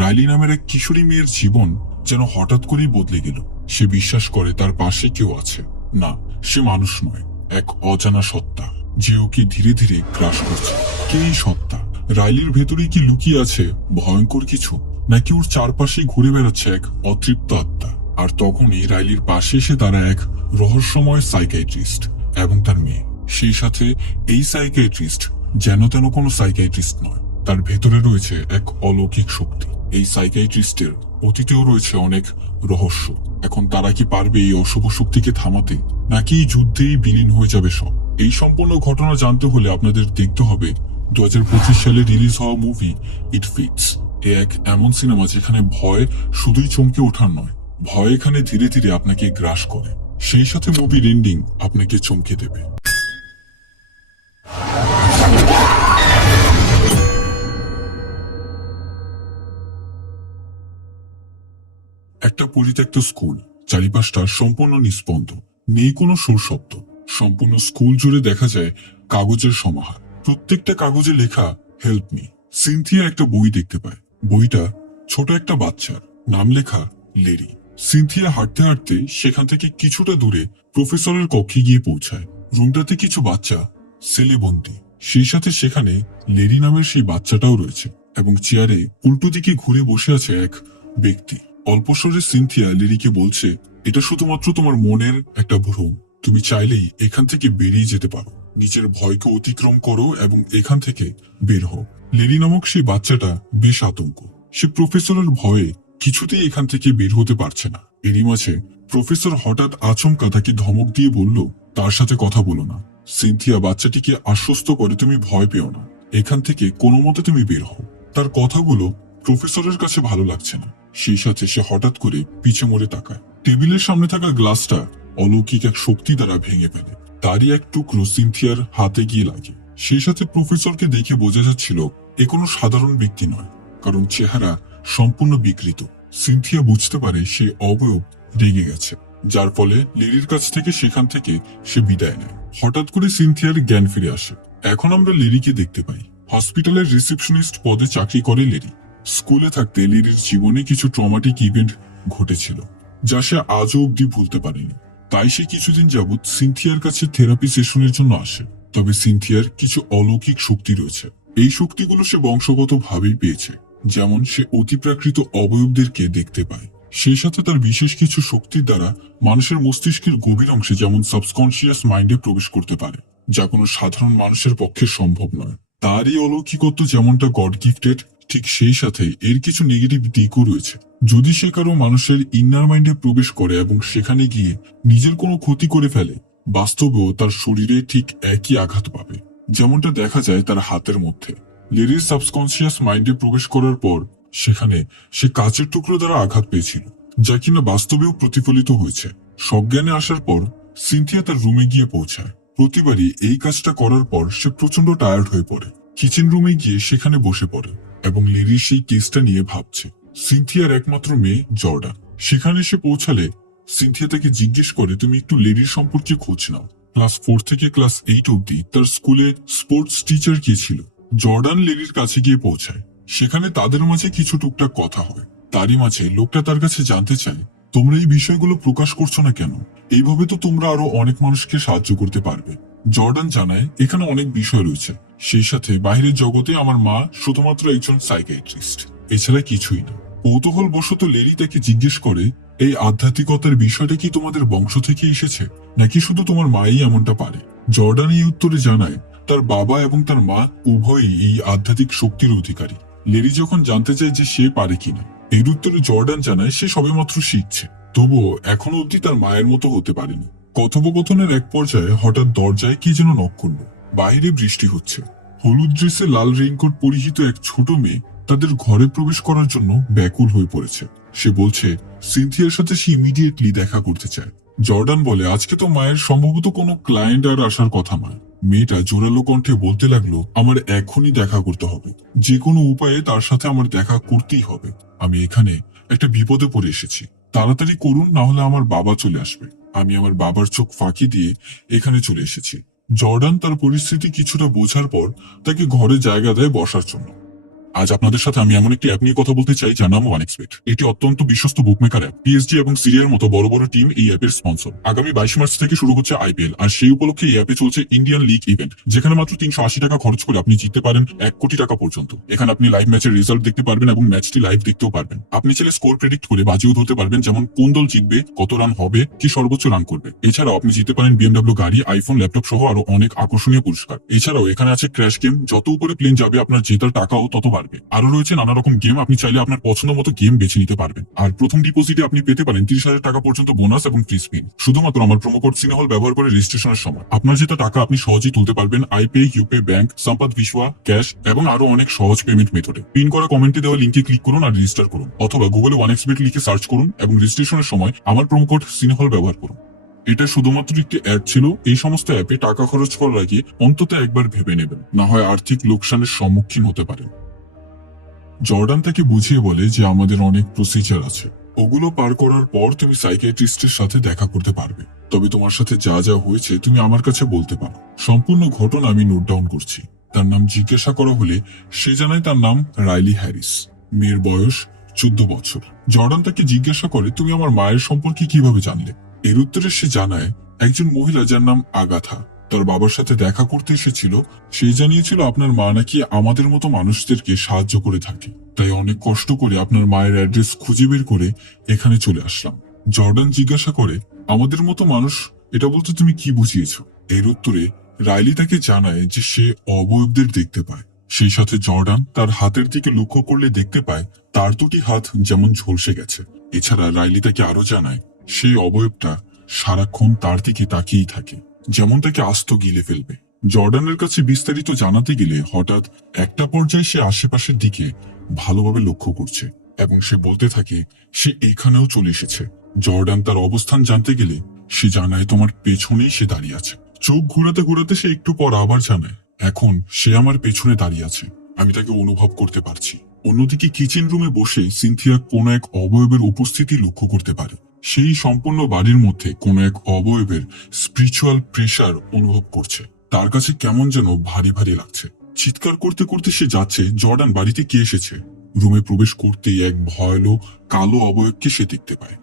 Rilee নামের এক কিশোরী মেয়ের জীবন যেন হঠাৎ করেই বদলে গেল। সে বিশ্বাস করে তার পাশে কেউ আছে। না, সে মানুষ নয়, এক অজানা সত্তা যে ওকে ধীরে ধীরে গ্রাস করছে। কে এই সত্তা? রাইলির ভেতরে কি লুকিয়ে আছে ভয়ঙ্কর কিছু, নাকি ওর চারপাশে ঘুরে বেড়াচ্ছে এক অতৃপ্ত আত্মা? আর তখনই রাইলির পাশে এসে তারা এক রহস্যময় সাইকিয়াট্রিস্ট এবং তার মেয়ে। সেই সাথে এই সাইকিয়াট্রিস্ট যেন তেন কোনো সাইকিয়াট্রিস্ট নয়, তার ভেতরে রয়েছে এক অলৌকিক শক্তি। এই সাইকিয়াট্রিস্টের অতীতেও রয়েছে অনেক রহস্য। এখন তারা কি পারবে এই অশুভ শক্তিকে থামাতে, নাকি এই যুদ্ধেই বিলীন হয়ে যাবে সব? এই সম্পূর্ণ ঘটনা জানতে হলে আপনাদের দেখতে হবে 2025 সালে রিলিজ হওয়া মুভি ইট ফিটস। এ এক এমন সিনেমা যেখানে ভয় শুধুই চমকে ওঠার নয়, ভয় এখানে ধীরে ধীরে আপনাকে গ্রাস করে। সেই সাথে মুভির এন্ডিং আপনাকে চমকে দেবে। একটা পরিত্যক্ত স্কুল, চারিপাশটা সম্পূর্ণ নিস্পন্দ, নেই কোনো সুর শব্দ। সম্পূর্ণ স্কুল জুড়ে দেখা যায় কাগজের সমাহার। প্রত্যেকটা কাগজে লেখা হেল্প মি। সিনথিয়া একটা বই দেখতে পায়। বইটা ছোট একটা বাচ্চার, নাম লেখা লেরি। সিনথিয়া হাঁটতে হাঁটতে সেখান থেকে কিছুটা দূরে প্রফেসরের কক্ষে গিয়ে পৌঁছায়। রুমটাতে কিছু বাচ্চা সেলে বন্দী। সেই সাথে সেখানে লেরি নামের সেই বাচ্চাটাও রয়েছে, এবং চেয়ারে উল্টো দিকে ঘুরে বসে আছে এক ব্যক্তি। অল্প স্বরে সিনথিয়া লেরিকে বলছে, এটা শুধুমাত্র তোমার মনের একটা ভ্রম। তুমি চাইলেই এখান থেকে বেরিয়ে যেতে পারো। নিজের ভয়কে অতিক্রম করো এবং এখান থেকে বের হও। লেরি নামক সেই বাচ্চাটা বেশ আতঙ্ক। সে প্রফেসরের ভয়ে কিছুতেই এখান থেকে বের হতে পারছে না। এরই মাঝে প্রফেসর হঠাৎ আচমকা তাকে ধমক দিয়ে বলল, তার সাথে কথা বলো না। সিনথিয়া বাচ্চাটিকে আশ্বস্ত করে, তুমি ভয় পেও না, এখান থেকে কোনো মতে তুমি বের হও। তার কথাগুলো প্রফেসরের কাছে ভালো লাগছে না। সেই সাথে সে হঠাৎ করে পিছে মুড়ে তাকায়। টেবিলের সামনে থাকা গ্লাসটা অলৌকিক এক শক্তি দ্বারা ভেঙে ফেলে। তারই এক টুকরো সিনথিয়ার হাতে গিয়ে লাগে। সেই সাথে প্রফেসরকে দেখে বোঝা যাচ্ছিল এ কোনো সাধারণ ব্যক্তি নয়, কারণ চেহারা সম্পূর্ণ বিকৃত। সিনথিয়া বুঝতে পারে সে অবয়ব রেগে গেছে, যার ফলে লিরির কাছ থেকে সেখান থেকে সে বিদায় নেয়। হঠাৎ করে সিনথিয়ার জ্ঞান ফিরে আসে। এখন আমরা লিরিকে দেখতে পাই। হসপিটালের রিসেপশনিস্ট পদে চাকরি করে লিরি। স্কুলে থাকতে লিরির জীবনে কিছু ট্রমাটিক ইভেন্ট ঘটেছিল, যা সে আজও অব্দি ভুলতে পারেনি। তাই সে কিছুদিন যাবৎ সিনথিয়ার কাছে থেরাপি সেশনের জন্য আসে। তবে সিনথিয়ার কিছু অলৌকিক শক্তি রয়েছে। এই শক্তিগুলো সে বংশগতভাবেই পেয়েছে, যেমন সে অতিপ্রাকৃত অবয়বদেরকে দেখতে পায়। সেই সাথে তার বিশেষ কিছু শক্তির দ্বারা মানুষের মস্তিষ্কের গভীর অংশে, যেমন সাবকনশিয়াস মাইন্ডে প্রবেশ করতে পারে, যা কোনো সাধারণ মানুষের পক্ষে সম্ভব নয়। তার এই অলৌকিকত্ব যেমনটা গড গিফটেড, ঠিক সেই সাথে এর কিছু নেগেটিভ দিকও রয়েছে। যদি সে কারো মানুষের ইনার মাইন্ডে প্রবেশ করে এবং সেখানে গিয়ে নিজের কোনো ক্ষতি করে ফেলে, বাস্তবেও তার শরীরে ঠিক একই আঘাত পাবে, যেমনটা দেখা যায় তার হাতের মধ্যে। লেরির সাবকনশিয়াস মাইন্ডে প্রবেশ করার পর সেখানে সে কাচের টুকরো দ্বারা আঘাত পেয়েছিল, যা কিনা বাস্তবেও প্রতিফলিত হয়েছে। সজ্ঞানে আসার পর সিনথিয়া তার রুমে গিয়ে পৌঁছায়। প্রতিবারই এই কাজটা করার পর সে প্রচন্ড টায়ার্ড হয়ে পড়ে। কিচেন রুমে গিয়ে সেখানে বসে পড়ে এবং লেরির সেই কেসটা নিয়ে ভাবছে। সিনথিয়ার একমাত্র মেয়ে জর্ডান সেখানে এসে পৌঁছালে সিনথিয়া তাকে জিজ্ঞেস করে, তুমি একটু লেরির সম্পর্কে খোঁজ নাও। ক্লাস 4 থেকে ক্লাস 8 অব্দি তার স্কুলে স্পোর্টস টিচার কে ছিল। জর্ডান লেরির কাছে গিয়ে পৌঁছায়। সেখানে তাদের মাঝে কিছু টুকটাক কথা হয়। তারই মাঝে লোকটা তার কাছে জানতে চায়, তোমরা এই বিষয়গুলো প্রকাশ করছো না কেন? এইভাবে তো তোমরা আরো অনেক মানুষকে সাহায্য করতে পারবে। জর্ডান জানায়, এখানে অনেক বিষয় রয়েছে। সেই সাথে বাইরের জগতে আমার মা শুধুমাত্র একজন সাইকিয়াট্রিস্ট, এছাড়া কিছুই না। কৌতূহল বশত লেরি তাকে জিজ্ঞেস করে, এই আধ্যাত্মিকতার বিষয়টা কি তোমাদের বংশ থেকে এসেছে, নাকি শুধু তোমার মাই এমনটা পারে? জর্ডান এই উত্তরে জানায়, তার বাবা এবং তার মা উভয়ই এই আধ্যাত্মিক শক্তির অধিকারী। লেরি যখন জানতে চায় যে সে পারে কিনা, এর উত্তরে জর্ডান জানায় সে সবেমাত্র শিখছে, তবুও এখনো অব্দি তার মায়ের মতো হতে পারেনি। কথোপকথনের এক পর্যায়ে হঠাৎ দরজায় কি যেন নক করল। বাইরে বৃষ্টি হচ্ছে। হলুদ ড্রেসে লাল রেইনকোট পরিহিত এক ছোট মেয়ে তাদের ঘরে প্রবেশ করার জন্য ব্যাকুল হয়ে পড়েছে। সে বলছে সিনথিয়ার সাথে সে ইমিডিয়েটলি দেখা করতে চায়। জর্ডান বলে, আজকে তো মায়ের সম্ভবত কোনো ক্লায়েন্ট আর আসার কথা নয়। মেয়েটা জোরালো কণ্ঠে বলতে লাগলো, আমার এখনই দেখা করতে হবে, যে কোনো উপায়ে তার সাথে আমার দেখা করতেই হবে। আমি এখানে একটা বিপদে পড়ে এসেছি, তাড়াতাড়ি করুন, না হলে আমার বাবা চলে আসবে। আমি আমার বাবার চোখ ফাঁকি দিয়ে এখানে চলে এসেছি। জর্ডান তার পরিস্থিতি কিছুটা বোঝার পর তাকে ঘরে জায়গা দেয় বসার জন্য। আজ আপনাদের সাথে আমি এমন একটি অ্যাপ নিয়ে কথা বলতে চাই যার নাম OneXBet। এটি অত্যন্ত বিশ্বস্ত বুকমেকার অ্যাপ। PSG এবং সিরিয়ার মতো বড় বড় টিম এই অ্যাপের স্পন্সর। আগামী 22 মার্চ থেকে শুরু হচ্ছে IPL, আর সেই উপলক্ষে এই অ্যাপে চলছে ইন্ডিয়ান লিগ ইভেন্ট, যেখানে মাত্র 380 টাকা খরচ করে আপনি জিততে পারেন 1 কোটি টাকা পর্যন্ত। এখানে আপনি লাইভ ম্যাচের রেজাল্ট দেখতে পারবেন এবং ম্যাচটি লাইভ দেখতেও পারবেন। আপনি চাইলে স্কোর প্রেডিক্ট করে বাজিও ধরতে পারবেন, যেমন কোন দল জিতবে, কত রান হবে, কি সর্বোচ্চ রান করবে। এছাড়াও আপনি জিততে পারেন BMW গাড়ি, আইফোন, ল্যাপটপ সহ আরো অনেক আকর্ষণীয় পুরস্কার। এছাড়াও এখানে আছে ক্র্যাশ গেম, যত উপরে প্লেন যাবে আপনার জেতার টাকাও তত বাড়বে। আরো রয়েছে নানা রকম গেম, আপনি চাইলে আপনার পছন্দ মতো গেম বেছে নিতে পারবেন। আর প্রথম ডিপোজিটে আপনি পেতে পারেন 30,000 টাকা পর্যন্ত বোনাস এবং ফ্রি স্পিন, শুধুমাত্র আমার প্রোমো কোড সিনেহল ব্যবহার করে রেজিস্ট্রেশনের সময়। আপনার জেতা টাকা আপনি সহজেই তুলতে পারবেন আইপে, ইউপে, ব্যাংক, সম্পদ, বিশওয়া, ক্যাশ এবং আরো অনেক সহজ পেমেন্ট মেথডে। পিন করা কমেন্টে দেওয়া লিঙ্কে ক্লিক করুন আর রেজিস্টার করুন, অথবা গুগলে OneXBet লিখে সার্চ করুন এবং রেজিস্ট্রেশনের সময় আমার প্রোমো কোড সিনেহল ব্যবহার করুন। এটা শুধুমাত্র একটি অ্যাড ছিল। এই সমস্ত অ্যাপে টাকা খরচ করার আগে অন্তত একবার ভেবে নেবেন, না হয় আর্থিক লোকসানের সম্মুখীন হতে পারেন। জর্ডান তাকে বুঝিয়ে বলে যে আমাদের অনেক প্রসিজার আছে, ওগুলো পার করার পর তুমি সাইকিয়াট্রিস্টের সাথে দেখা করতে পারবে। তবে তোমার সাথে যা যা হয়েছে তুমি আমার কাছে বলতে পারো। সম্পূর্ণ ঘটনা আমি নোট ডাউন করছি। তার নাম জিজ্ঞাসা করা হলে সে জানায় তার নাম রাইলি হ্যারিস, মেয়ের বয়স 14 বছর। জর্ডান তাকে জিজ্ঞাসা করে, তুমি আমার মায়ের সম্পর্কে কিভাবে জানলে? এর উত্তরে সে জানায়, একজন মহিলা যার নাম আগাথা তার বাবার সাথে দেখা করতে এসেছিল। সে জানিয়েছিল আপনার মা নাকি আমাদের মতো মানুষদেরকে সাহায্য করে থাকে, তাই অনেক কষ্ট করে আপনার মায়ের অ্যাড্রেস খুঁজে বের করে এখানে চলে আসলাম। জর্ডান জিজ্ঞাসা করে, আমাদের মতো মানুষ এটা বলতে তুমি কি বুঝিয়েছ? এর উত্তরে রাইলি তাকে জানায় যে সে অবয়বদের দেখতে পায়। সেই সাথে জর্ডান তার হাতের দিকে লক্ষ্য করলে দেখতে পায় তার দুটি হাত যেমন ঝলসে গেছে। এছাড়া রাইলি তাকে আরো জানায় সেই অবয়বটা সারাক্ষণ তার দিকে তাকিয়েই থাকে, যেমন তাকে আস্ত গিলে ফেলবে। জর্ডানের কাছে বিস্তারিত জানাতে গেলে হঠাৎ একটা পর্যায়ে সে আশেপাশের দিকে ভালোভাবে লক্ষ্য করছে এবং সে বলতে থাকে সে এখানেও চলে এসেছে। জর্ডান তার অবস্থান জানতে গেলে সে জানায় তোমার পেছনেই সে দাঁড়িয়ে আছে। চোখ ঘুরাতে ঘুরাতে সে একটু পর আবার জানায় এখন সে আমার পেছনে দাঁড়িয়ে আছে, আমি তাকে অনুভব করতে পারছি। অন্যদিকে কিচেন রুমে বসে সিনথিয়া কোন এক অবয়বের উপস্থিতি লক্ষ্য করতে পারে। সেই সম্পূর্ণ বাড়ির মধ্যে কোন এক অবয়বের স্পিরিচুয়াল প্রেসার অনুভব করছে। তার কাছে কেমন যেন ভারী ভারী লাগছে। চিৎকার করতে করতে সে যাচ্ছে জর্ডান বাড়িতে কে এসেছে। রুমে প্রবেশ করতেই এক ভয়ালো কালো অবয়বকে সে দেখতে পায়।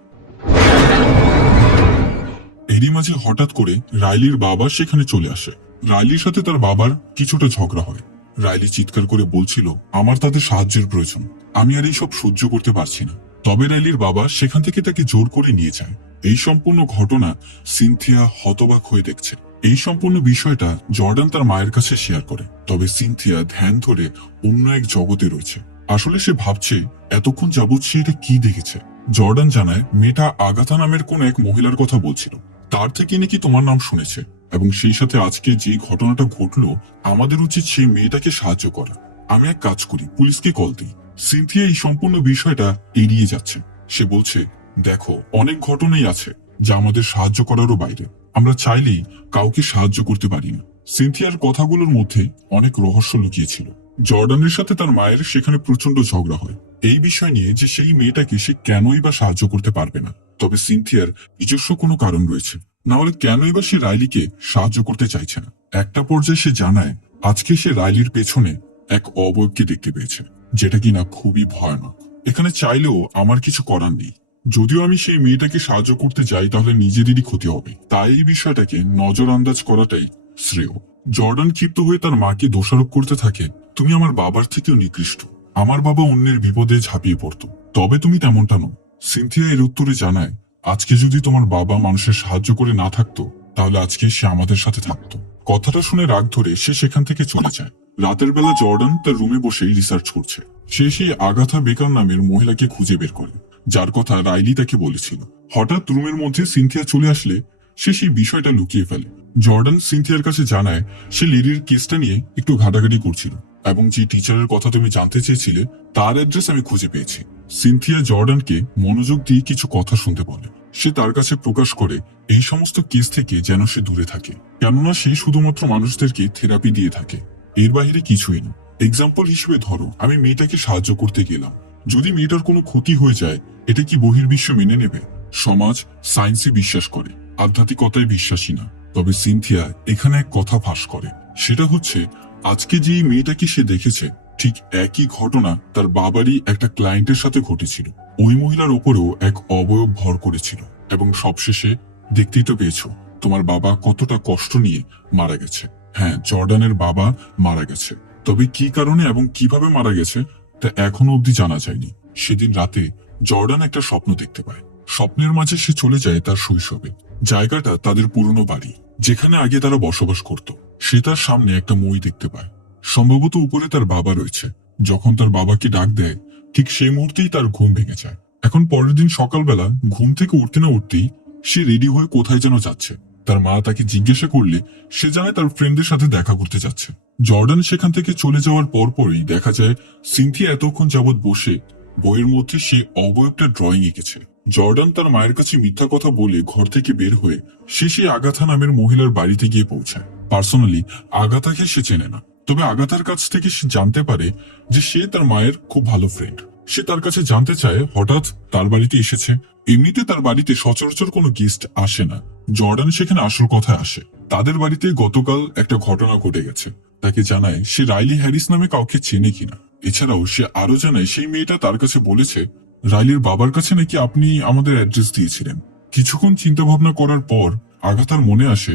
এরই মাঝে হঠাৎ করে রাইলির বাবা সেখানে চলে আসে। রাইলির সাথে তার বাবার কিছুটা ঝগড়া হয়। রাইলি চিৎকার করে বলছিল আমার তাদের সাহায্যের প্রয়োজন, আমি আর এইসব সহ্য করতে পারছি না। তবে রাইলির বাবা সেখান থেকে তাকে জোর করে নিয়ে যায়। এই সম্পূর্ণ ঘটনা সিনথিয়া হতবাক হয়ে দেখছে। এই সম্পূর্ণ বিষয়টা জর্ডান তার মায়ের কাছে শেয়ার করে, তবে সিনথিয়া ধ্যান ধরে অন্য এক জগতে রয়েছে। আসলে সে ভাবছে এতক্ষণ যাবৎ সে এটা কি দেখেছে। জর্ডান জানায় মেয়েটা আগাথা নামের কোন এক মহিলার কথা বলছিল, তার থেকে নাকি তোমার নাম শুনেছে, এবং সেই সাথে আজকে যে ঘটনাটা ঘটলো আমাদের উচিত সেই মেয়েটাকে সাহায্য করা। আমি এক কাজ করি, পুলিশকে কল দিই। সিনথিয়া এই সম্পূর্ণ বিষয়টা এড়িয়ে যাচ্ছে। সে বলছে দেখো অনেক ঘটনাই আছে যা আমাদের সাহায্য করারও বাইরে, আমরা চাইলেই কাউকে সাহায্য করতে পারি না। সিনথিয়ার কথাগুলোর মধ্যে অনেক রহস্য লুকিয়েছিল। জর্ডানের সাথে তার মায়ের সেখানে প্রচন্ড ঝগড়া হয় এই বিষয় নিয়ে যে সেই মেয়েটাকে সে কেনই বা সাহায্য করতে পারবে না। তবে সিনথিয়ার নিজস্ব কোনো কারণ রয়েছে, না হলে কেনই বা সে রাইলিকে সাহায্য করতে চাইছে না। একটা পর্যায়ে সে জানায় আজকে সে রাইলির পেছনে এক অবয়বকে দেখতে পেয়েছে, যেটা কিনা খুবই ভয়ানক। এখানে চাইলেও আমার কিছু করার নেই। যদিও আমি সেই মেয়েটাকে সাহায্য করতে যাই তাহলে নিজেদেরই ক্ষতি হবে, তাই এই বিষয়টাকে নজর আন্দাজ করাটাই শ্রেয়। জর্ডান ক্ষিপ্ত হয়ে তার মাকে দোষারোপ করতে থাকে, তুমি আমার বাবার থেকেও নিকৃষ্ট, আমার বাবা অন্যের বিপদে ঝাঁপিয়ে পড়তো, তবে তুমি তেমনটা নও। সিনথিয়া এর উত্তরে জানায় আজকে যদি তোমার বাবা মানুষের সাহায্য করে না থাকতো তাহলে আজকে সে আমাদের সাথে থাকতো। কথাটা শুনে রাগ ধরে সে সেখান থেকে চলে যায়। রাতের বেলা জর্ডান তার রুমে বসেই রিসার্চ করছে। সে সেই আগাথা বেকার নামের মহিলাকে খুঁজে বের করে, যার কথা রাইলি তাকে বলেছিল। হঠাৎ রুমের মধ্যে সিনথিয়া চলে আসলে সে সেই বিষয়টা লুকিয়ে ফেলে। জর্ডান সিনথিয়ার কাছে জানায় সে লেডির কেসটা নিয়ে একটু ঘাটাঘাটি করছিল এবং যে টিচারের কথা তুমি জানতে চেয়েছিলে তার অ্যাড্রেস আমি খুঁজে পেয়েছি। সিনথিয়া জর্ডানকে মনোযোগ দিয়ে কিছু কথা শুনতে বলে। সে তার কাছে প্রকাশ করে এই সমস্ত কেস থেকে যেন সে দূরে থাকে, কেননা সে শুধুমাত্র মানুষদেরকে থেরাপি দিয়ে থাকে, এর বাইরে কিছুই না। এক্সাম্পল হিসেবে ধরো আমি মেয়েটাকে সাহায্য করতে গেলাম, যদি মেয়েটার কোনো ক্ষতি হয়ে যায় এটা কি বহির্বিশ্ব মেনে নেবে? সমাজ সায়েন্সে বিশ্বাস করে, আধ্যাত্মিকতায় বিশ্বাসী না। তবে সিনথিয়া এখানে এক কথা ফাঁস করে, সেটা হচ্ছে আজকে যে মেয়েটাকে সে দেখেছে ঠিক একই ঘটনা তার বাবারই একটা ক্লায়েন্টের সাথে ঘটেছিল। ওই মহিলার ওপরেও এক অবয়ব ভর করেছিল এবং সবশেষে দেখতেই তো পেয়েছো তোমার বাবা কতটা কষ্ট নিয়ে মারা গেছে। হ্যাঁ, জর্ডানের বাবা মারা গেছে, তবে কি কারণে এবং কিভাবে মারা গেছে তা এখনো অবধি জানা যায়নি। সেদিন রাতে জর্ডান একটা স্বপ্ন দেখতে পায়। স্বপ্নের মাঝে সে চলে যায় তার শৈশবে। জায়গাটা তাদের পুরনো বাড়ি, যেখানে আগে তারা বসবাস করত। সে তার সামনে একটা মই দেখতে পায়। সম্ভবত উপরে তার বাবা রয়েছে। যখন তার বাবাকে ডাক দেয়, ঠিক সেই মুহূর্তেই তার ঘুম ভেঙে যায়। এখন পরের দিন সকালবেলা ঘুম থেকে উঠতে না উঠতেই সে রেডি হয়ে কোথায় যেন যাচ্ছে। তার মা তাকে জিজ্ঞাসা করলে সে জানায় তার ফ্রেন্ডের সাথে দেখা করতে যাচ্ছে। জর্ডান সেখান থেকে চলে যাওয়ার পরপরই দেখা যায় সিনথিয়া এতক্ষণ যাবৎ বসে বইয়ের মধ্যে সে অবয়বটা ড্রয়িং এঁকেছে। জর্ডান তার মায়ের কাছে মিথ্যা কথা বলে ঘর থেকে বের হয়ে সে সেই আগাথা নামের মহিলার বাড়িতে গিয়ে পৌঁছায়। পার্সোনালি আগাথাকে সে চেনে না, তবে আগাথার কাছ থেকে সে জানতে পারে যে সে তার মায়ের খুব ভালো ফ্রেন্ড। সে তার কাছে জানতে চায় হঠাৎ তার বাড়িতে এসেছে। এমনিতে তার বাড়িতে সচরাচর কোনো গেস্ট আসে না। জর্ডান সেখানে আসল কথায় আসে। তাদের বাড়িতে গতকাল একটা ঘটনা ঘটে গেছে। তাকে জানায় সে রাইলি হ্যারিস নামে কাউকে চেনে কিনা। এছাড়াও সে আরো জানায় সেই মেয়েটা তার কাছে বলেছে রাইলির বাবার কাছে নাকি আপনি আমাদের অ্যাড্রেস দিয়েছিলেন। কিছুক্ষণ চিন্তা ভাবনা করার পর আগাথার মনে আসে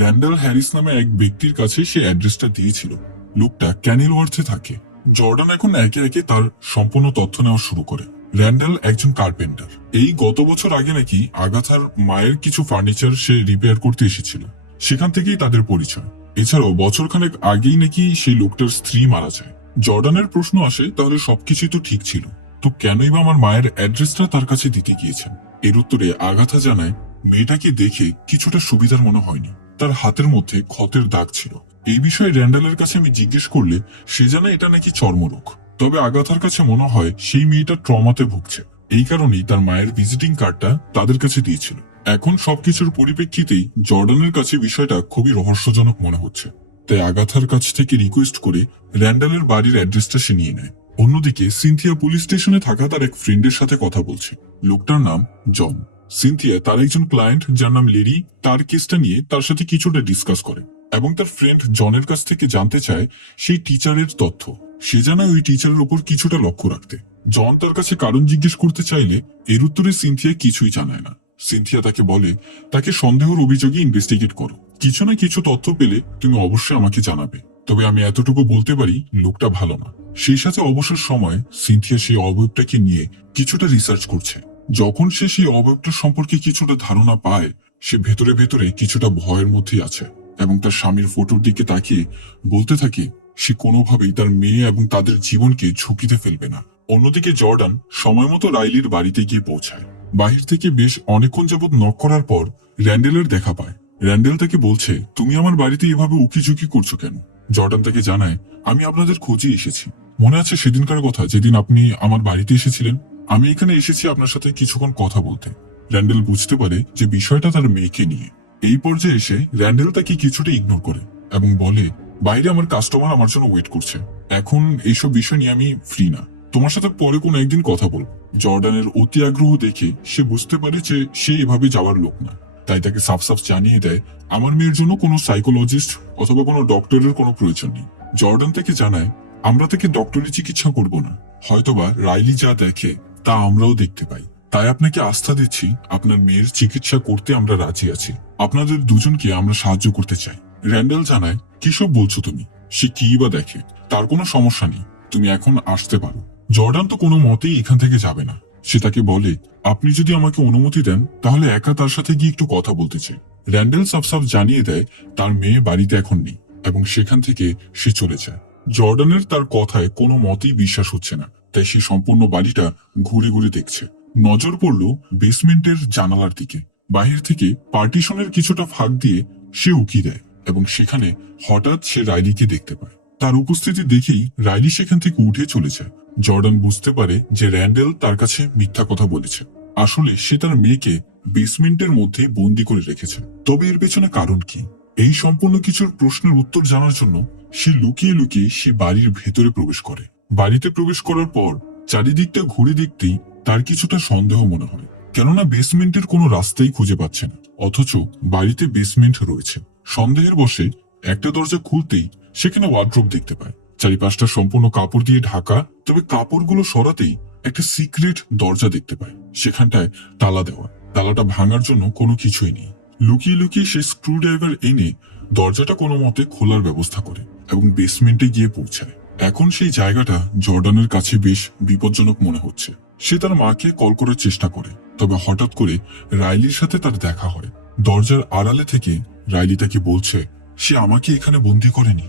র্যান্ডাল হ্যারিস নামে এক ব্যক্তির কাছে সে অ্যাড্রেসটা দিয়েছিল। লোকটা ক্যানিলওয়ার্থে থাকে। জর্ডান এখন একে একে তার সম্পূর্ণ তথ্য নেওয়া শুরু করে। র্যান্ডাল একজন কার্পেন্টার। এই গত বছর আগে নাকি আগাথার মায়ের কিছু ফার্নিচার সে রিপেয়ার করতে এসেছিল। সেখান থেকেই তাদের পরিচয়। এছাড়াও বছরখানেক আগেই নাকি সেই লোকটার স্ত্রী মারা যায়। জর্ডানের প্রশ্ন আসে তাহলে সবকিছুই তো ঠিক ছিল, তো কেনই বা আমার মায়ের অ্যাড্রেসটা তার কাছে দিতে গিয়েছেন? এর উত্তরে আগাথা জানায় মেয়েটাকে দেখে কিছুটা সুবিধার মনে হয়নি। তার হাতের মধ্যে ক্ষতের দাগ ছিল। এই বিষয়ে র্যান্ডালের কাছে আমি জিজ্ঞেস করলে সে জানায় এটা নাকি চর্মরোগ। তবে আগাথার কাছে মনে হয় সেই মেয়েটা ট্রমাতে ভুগছে। এই কারণেই তার মায়ের ভিজিটিং কার্ডটা তাদের কাছে দিয়েছিল। এখন সবকিছুর পরিপ্রেক্ষিতেই জর্ডানের কাছে বিষয়টা খুবই রহস্যজনক মনে হচ্ছে। তাই আগাথার কাছ থেকে রিকোয়েস্ট করে র্যান্ডালের বাড়ির অ্যাড্রেসটা সে নিয়ে নেয়। অন্যদিকে সিনথিয়া পুলিশ স্টেশনে থাকা তার এক ফ্রেন্ডের সাথে কথা বলছে। লোকটার নাম জন। সিনথিয়া তার একজন ক্লায়েন্ট যার নাম লেরি তার কেসটা নিয়ে তার সাথে কিছুটা ডিসকাস করে এবং তার ফ্রেন্ড জনের কাছ থেকে জানতে চায় সেই টিচারের তথ্য। সে জানায় ওই টিচারের উপর কিছুটা লক্ষ্য রাখতে। জন তার কাছে কারণ জিজ্ঞেস করতে চাইলে এর উত্তরে সিনথিয়া কিছুই জানায় না। সিনথিয়া তাকে বলে তাকে সন্দেহের অভিযোগে ইনভেস্টিগেট করো। কিছু না কিছু তথ্য পেলে তুমি অবশ্যই আমাকে জানাবে। তবে আমি এতটুকু বলতে পারি লোকটা ভালো না। সেই সাথে অবসর সময় সিনথিয়া সেই অবয়বটাকে নিয়ে কিছুটা রিসার্চ করছে। যখন সে সেই অবয়বটার সম্পর্কে কিছুটা ধারণা পায়, সে ভেতরে ভেতরে কিছুটা ভয়ের মধ্যেই আছে এবং তার স্বামীর ফটোর দিকে তাকিয়ে বলতে থাকে সে কোনোভাবেই তার মেয়ে এবং তাদের জীবনকে ঝুঁকিতে ফেলবে না। অন্যদিকে জর্ডান সময় মতো রাইলির বাড়িতে গিয়ে পৌঁছায়। বাহির থেকে বেশ অনেকক্ষণ যাবৎ নক করার পর র্যান্ডেলের দেখা পায়। র্যান্ডেল তাকে বলছে তুমি আমার বাড়িতে এভাবে উকিঝুঁকি করছো কেন? জর্ডান তাকে জানায় আমি আপনাদের খোঁজে এসেছি। মনে আছে সেদিনকার কথা যেদিন আপনি আমার বাড়িতে এসেছিলেন? আমি এখানে এসেছি আপনার সাথে কিছুক্ষণ কথা বলতে। র্যান্ডেল বুঝতে পারে যে বিষয়টা তার মেয়েকে নিয়ে। এই পর্যায়ে এসে র্যান্ডেল তাকে কিছুটা ইগনোর করে এবং বলে বাইরে আমার কাস্টমার আমার জন্য ওয়েট করছে। এখন এইসব বিষয় নিয়ে আমি ফ্রি না। তোমার সাথে পরে কোনো একদিন কথা বলবো। জর্ডানের অতি আগ্রহ দেখে সে বুঝতে পারে যে সে এভাবে যাওয়ার লোক না। তাই তাকে সাফ সাফ জানিয়ে দেয় আমার মেয়ের জন্য কোনো সাইকোলজিস্ট অথবা কোনো ডক্টরের কোনো প্রয়োজন নেই। জর্ডান তাকে জানায় আমরা তাকে ডক্টরি চিকিৎসা করব না, হয়তোবা রাইলি যা দেখে তা আমরাও দেখতে পাই। তাই আপনাকে আস্থা দিচ্ছি আপনার মেয়ের চিকিৎসা করতে আমরা রাজি আছি। আপনাদের দুজনকে আমরা সাহায্য করতে চাই। র্যান্ডেল জানায় কিসব বলছো তুমি? সে কি বা দেখে? তার কোনো সমস্যা নেই, তুমি এখন আসতে পারো। জর্ডান তো কোনো মতেই এখান থেকে যাবে না। সে তাকে বলে আপনি যদি আমাকে অনুমতি দেন তাহলে একা তার সাথে গিয়ে একটু কথা বলতে চাই। র্যান্ডেল সাফ সাফ জানিয়ে দেয় তার মেয়ে বাড়িতে এখন নেই এবং সেখান থেকে সে চলে যায়। জর্ডানের তার কথায় কোনো মতেই বিশ্বাস হচ্ছে না, তাই সে সম্পূর্ণ বাড়িটা ঘুরে ঘুরে দেখছে। নজর পড়ল বেসমেন্টের জানালার দিকে। বাহির থেকে পার্টিশনের কিছুটা ফাঁক দিয়ে সে উকি দেয় এবং সেখানে হঠাৎ সে রাইলিকে দেখতে পায়। তার উপস্থিতি দেখেই রাইলি সেখান থেকে উঠে চলে যায়। জর্ডান বুঝতে পারে যে র্যান্ডেল তার কাছে মিথ্যা কথা বলেছে। আসলে সে তার মেয়েকে বেসমেন্টের মধ্যে বন্দি করে রেখেছে। তবে এর পেছনে কারণ কি? এই সম্পূর্ণ কিছুর প্রশ্নের উত্তর জানার জন্য সে লুকিয়ে লুকিয়ে সে বাড়ির ভেতরে প্রবেশ করে। বাড়িতে প্রবেশ করার পর চারিদিকটা ঘুরে দেখতেই তার কিছুটা সন্দেহ মনে হয়, কেননা বেসমেন্টের কোনো রাস্তাই খুঁজে পাচ্ছে না, অথচ বাড়িতে বেসমেন্ট রয়েছে। সন্দেহের বশে একটা দরজা খুলতেই সেখানে ওয়ার্ড্রোব দেখতে পায়। চারিপাশটা সম্পূর্ণ কাপড় দিয়ে ঢাকা, তবে কাপড়গুলো সরাতেই একটা সিক্রেট দরজা দেখতে পায়। সেখানটায় তালা দেওয়া, তালাটা ভাঙার জন্য কোনো কিছুই নেই। লুকিয়ে লুকিয়ে সে স্ক্রু ড্রাইভার এনে দরজাটা কোনো মতে খোলার ব্যবস্থা করে এবং বেসমেন্টে গিয়ে পৌঁছায়। এখন সেই জায়গাটা জর্ডানের কাছে বেশ বিপজ্জনক মনে হচ্ছে। সে তার মাকে কল করার চেষ্টা করে, তবে হঠাৎ করে রাইলির সাথে তার দেখা হয়। দরজার আড়ালে থেকে রাইলি তাকে বলছে সে আমাকে এখানে বন্দি করেনি,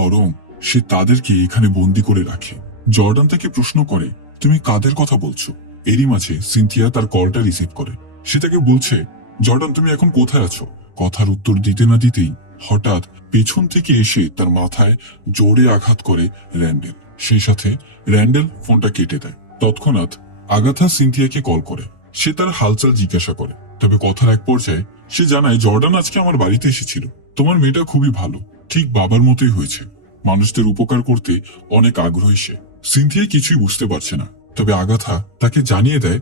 বরং সে তাদেরকে এখানে বন্দি করে রাখে। জর্ডান তাকে প্রশ্ন করে তুমি কাদের কথা বলছো। এরই মাঝে সিনথিয়া তার কলটা রিসিভ করে। সে তাকে বলছে জর্ডান তুমি এখন কোথায় আছো। কথার উত্তর দিতে না দিতেই হঠাৎ পেছন থেকে এসে তার মাথায় জোরে আঘাত করে র্যান্ডেল। সেই সাথে র্যান্ডেল ফোনটা কেটে দেয়। তৎক্ষণাৎ আগাথা সিনথিয়াকে কল করে। সে তার হালচাল জিজ্ঞাসা করে, তবে কথার এক পর্যায়ে সে জানায় জর্ডান আজকে আমার বাড়িতে এসেছিল। তোমার মেয়েটা খুবই ভালো, ঠিক বাবার মতোই হয়েছে। মানুষদের উপকার করতে অনেক আগ্রহী সে। সিনথিয়া কিছুই বুঝতে পারছে না, তবে আগাথা তাকে জানিয়ে দেয়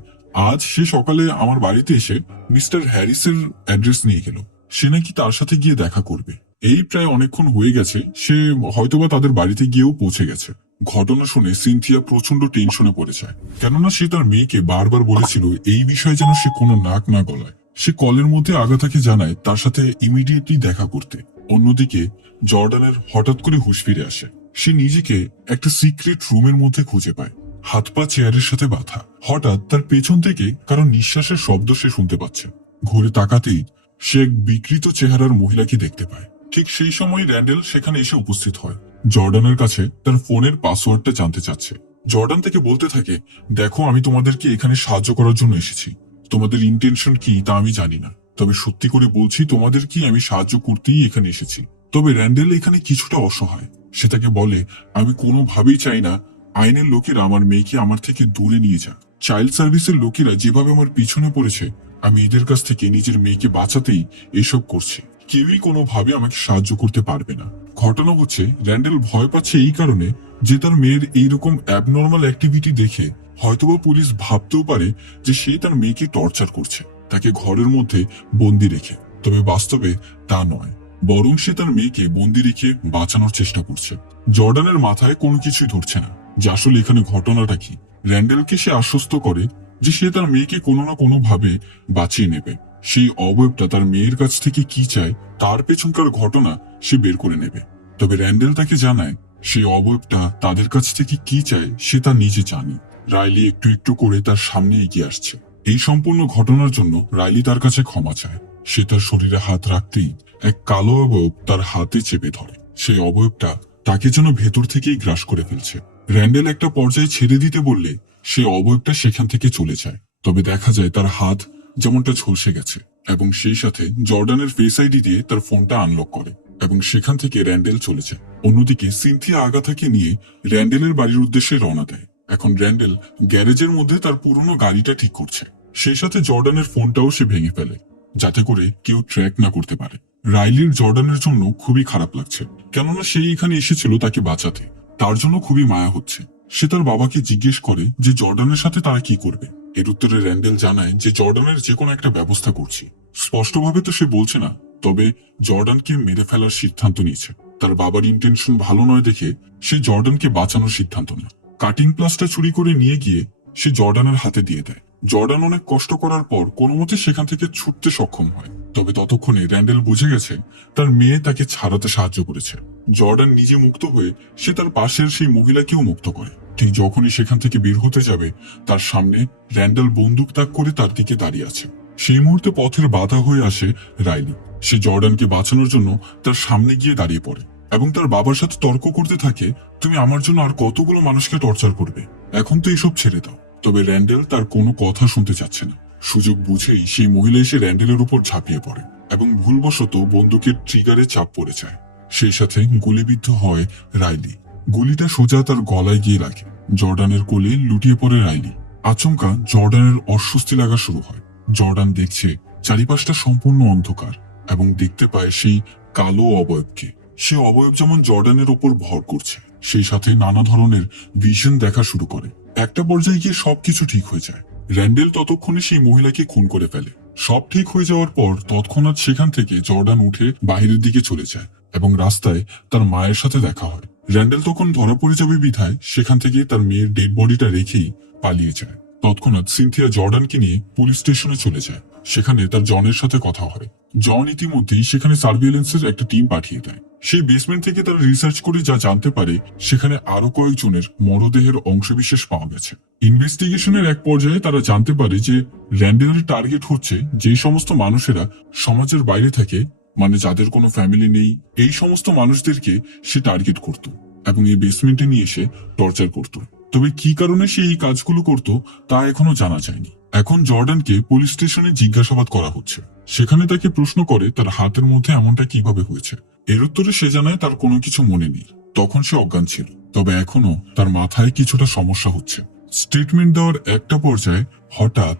আজ সে সকালে আমার বাড়িতে এসে মিস্টার হ্যারিসের অ্যাড্রেস নিয়ে গেল। সে নাকি তার সাথে গিয়ে দেখা করবে। এই প্রায় অনেকক্ষণ হয়ে গেছে, সে হয়তোবা তাদের বাড়িতে গিয়েও পৌঁছে গেছে। ঘটনা শুনে সিনথিয়া প্রচন্ড টেনশনে পড়ে যায়, কেননা সে তার মেয়েকে বারবার বলেছিল এই বিষয়ে যেন সে কোনো নাক না গলায়। সে কলের মধ্যে আগাথাকে জানায় তার সাথে ইমিডিয়েটলি দেখা করতে। অন্যদিকে জর্ডানের হঠাৎ করে হুঁশ ফিরে আসে। সে নিজেকে একটা সিক্রেট রুমের মধ্যে খুঁজে পায়, হাত পা চেয়ারের সাথে বাঁধা। হঠাৎ তার পেছন থেকে কারো নিঃশ্বাসের শব্দ সে শুনতে পাচ্ছে। ঘুরে তাকাতেই সে এক বিকৃত চেহারার মহিলাকে দেখতে পায়। ঠিক সেই সময় র্যান্ডেল সেখানে এসে উপস্থিত হয়। জর্ডানের কাছে তার ফোনের পাসওয়ার্ডটা জানতে চাচ্ছে। জর্ডান থেকে বলতে থাকে দেখো আমি তোমাদেরকে এখানে সাহায্য করার জন্য এসেছি। তোমাদের ইন্টেনশন কি তা আমি জানি না, তবে সত্যি করে বলছি তোমাদের কি আমি সাহায্য করতেই এখানে এসেছি। তবে র্যান্ডেল এখানে কিছুটা অসহায়। সে তাকে বলে আমি কোনোভাবেই চাই না আইনের লোকেরা আমার মেয়েকে আমার থেকে দূরে নিয়ে যাক। চাইল্ড সার্ভিসের লোকেরা যেভাবে আমার পিছনে পড়েছে, আমি এদের কাছ থেকে নিজের মেয়েকে বাঁচাতেই এসব করছি। কেউই কোনোভাবে আমাকে সাহায্য করতে পারবে না। ঘটনা হচ্ছে র্যান্ডেল ভয় পাচ্ছে এই কারণে যে তার মেয়ের এইরকম অ্যাবনর্মাল অ্যাক্টিভিটি দেখে হয়তোবা পুলিশ ভাবতেও পারে যে সে তার মেয়েকে টর্চার করছে, তাকে ঘরের মধ্যে বন্দি রেখে। তবে বাস্তবে তা নয়, বরং সে তার মেয়েকে বন্দি রেখে বাঁচানোর চেষ্টা করছে। জর্ডানের মাথায় কোনো কিছুই ধরছে না যে আসলে এখানে ঘটনাটা কি। র্যান্ডেলকে সে আশ্বস্ত করে যে সে তার মেয়েকে কোনো না কোনো ভাবে বাঁচিয়ে নেবে। সেই অবয়বটা তার মেয়ের কাছ থেকে কি চায় তার পেছনকার ঘটনা সে বের করে নেবে। তবে র্যান্ডেল তাকে জানায় সেই অবয়বটা তাদের কাছ থেকে কি চায় সে তা নিজে জানে। রাইলি একটু একটু করে তার সামনে এগিয়ে আসছে। এই সম্পূর্ণ ঘটনার জন্য রাইলি তার কাছে ক্ষমা চায়। সে তার শরীরে হাত রাখতেই এক কালো অবয়ব তার হাতে চেপে ধরে। সেই অবয়বটা তাকে যেন ভেতর থেকেই গ্রাস করে ফেলছে। র্যান্ডেল একটা পর্যায়ে ছেড়ে দিতে বললে সে অবয়বটা সেখান থেকে চলে যায়। তবে দেখা যায় তার হাত যেমনটা ঝলসে গেছে এবং সেই সাথে জর্ডানের ফেস আইডি দিয়ে তার ফোনটা আনলক করে এবং সেখান থেকে র্যান্ডেল চলে যায়। অন্যদিকে সিনথিয়া আগাথাকে নিয়ে র্যান্ডেলের বাড়ির উদ্দেশ্যে রওনা দেয়। এখন র্যান্ডেল গ্যারেজের মধ্যে তার পুরনো গাড়িটা ঠিক করছে। সেই সাথে জর্ডানের ফোনটাও সে ভেঙে ফেলে, যাতে করে কেউ ট্র্যাক না করতে পারে। রাইলির জর্ডানের জন্য খুবই খারাপ লাগছে, কেননা সে এখানে এসেছিল তাকে বাঁচাতে। তার জন্য খুবই মায়া হচ্ছে। সে তার বাবাকে জিজ্ঞেস করে যে জর্ডানের সাথে তারা কি করবে। এর উত্তরে র্যান্ডেল জানায় যে জর্ডানের যে কোনো একটা ব্যবস্থা করছি। স্পষ্টভাবে তো সে বলছে না, তবে জর্ডানকে মেরে ফেলার সিদ্ধান্ত নিয়েছে। তার বাবার ইন্টেনশন ভালো নয় দেখে সে জর্ডানকে বাঁচানোর সিদ্ধান্ত নেয়। কাটিং প্লাসটা চুরি করে নিয়ে গিয়ে সে জর্ডানের হাতে দিয়ে দেয়। জর্ডান অনেক কষ্ট করার পর কোনো মতে সেখান থেকে ছুটতে সক্ষম হয়। তবে ততক্ষণে র্যান্ডেল বুঝে গেছে তার মেয়ে তাকে ছাড়াতে সাহায্য করেছে। জর্ডান নিজে মুক্ত হয়ে সে তার পাশের সেই মহিলাকেও মুক্ত করে। ঠিক যখনই সেখান থেকে বের হতে যাবে, তার সামনে র্যান্ডেল বন্দুক তাক করে তার দিকে দাঁড়িয়ে আছে। সেই মুহূর্তে পথের বাধা হয়ে আসে রাইলি। সে জর্ডানকে বাঁচানোর জন্য তার সামনে গিয়ে দাঁড়িয়ে পড়ে এবং তার বাবার সাথে তর্ক করতে থাকে, তুমি আমার জন্য আর কতগুলো মানুষকে টর্চার করবে, এখন তো এসব ছেড়ে দাও। তবে র্যান্ডেল তার কোনো কথা শুনতে চাচ্ছে না। সুযোগ বুঝেই সেই মহিলা এসে র্যান্ডেলের উপর ঝাঁপিয়ে পড়ে এবং ভুলবশত বন্দুকের ট্রিগারে চাপ পড়ে যায়। সেই সাথে গুলিবিদ্ধ হয় রাইলি। গুলিটা সোজা তার গলায় গিয়ে লাগে। জর্ডানের কোলে লুটিয়ে পড়ে রাইলি। আচমকা জর্ডানের অস্বস্তি লাগা শুরু হয়। জর্ডান দেখছে চারিপাশটা সম্পূর্ণ অন্ধকার এবং দেখতে পায় সেই কালো অবয়বকে। সে অবয়ব যেমন জর্ডানের ওপর ভর করছে, সেই সাথে নানা ধরনের ভিশন দেখা শুরু করে। একটা পর্যায়ে গিয়ে সবকিছু ঠিক হয়ে যায়। র্যান্ডেল ততক্ষণে সেই মহিলাকে খুন করে ফেলে। সব ঠিক হয়ে যাওয়ার পর তৎক্ষণাৎ সেখান থেকে জর্ডান উঠে বাইরের দিকে চলে যায় এবং রাস্তায় তার মায়ের সাথে দেখা হয়। র্যান্ডেল তখন ধরা পড়ে যাবে বিধায় সেখান থেকে তার মেয়ের ডেড বডিটা রেখেই পালিয়ে যায়। তৎক্ষণাৎ সিনথিয়া জর্ডানকে নিয়ে পুলিশ স্টেশনে চলে যায়। সেখানে তার জনের সাথে কথা হয়। জন ইতিমধ্যেই সেখানে সার্ভিলেন্সের একটা টিম পাঠিয়ে দেয়। সেই বেসমেন্ট থেকে তারা রিসার্চ করে যা জানতে পারে, সেখানে আরো কয়েকজনের মরদেহের অংশবিশেষ পাওয়া গেছে। ইনভেস্টিগেশনের এক পর্যায়ে তারা জানতে পারে যে র্যান্ডেলের টার্গেট হচ্ছে যে সমস্ত মানুষেরা সমাজের বাইরে থাকে, মানে যাদের কোনো ফ্যামিলি নেই, এই সমস্ত মানুষদেরকে সে টার্গেট করত এবং এই বেসমেন্টে নিয়ে এসে টর্চার করত। তবে কি কারণে সে এই কাজগুলো করত তা এখনো জানা যায়নি। এখন জর্ডানকে পুলিশ স্টেশনে জিজ্ঞাসাবাদ করা হচ্ছে। সেখানে তাকে প্রশ্ন করে তার হাতের মধ্যে এমনটা কিভাবে হয়েছে। এর উত্তরে সে জানায় তার কোনো কিছু মনে নেই, তখন সে অজ্ঞান ছিল। তবে এখনো তার মাথায় কিছুটা সমস্যা হচ্ছে। স্টেটমেন্ট দেওয়ার একটা পর্যায়ে হঠাৎ